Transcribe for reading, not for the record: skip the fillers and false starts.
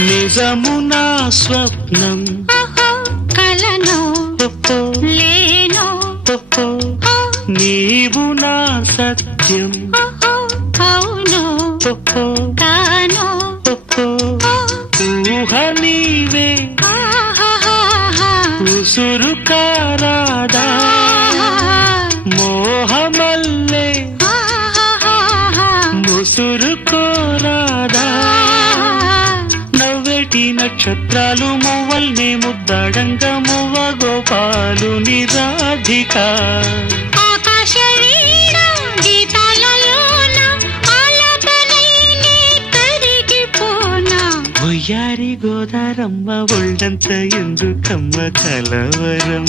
నిజమునా స్వప్నం కలను లేను నీవు నా సత్యం అవును తాను ఊహ నీవే ఉసురు కారాదా మోహమల్లే ముసురు కోరాదా నవ్వేటి నక్షత్రాలు మువ్వల్ని ముద్దాడంగా మువ్వ గోపాలు నిరాధిక ఒయ్యారి గోదారమ్మ ఒళ్ళంత ఎందుకమ్మ కలవరం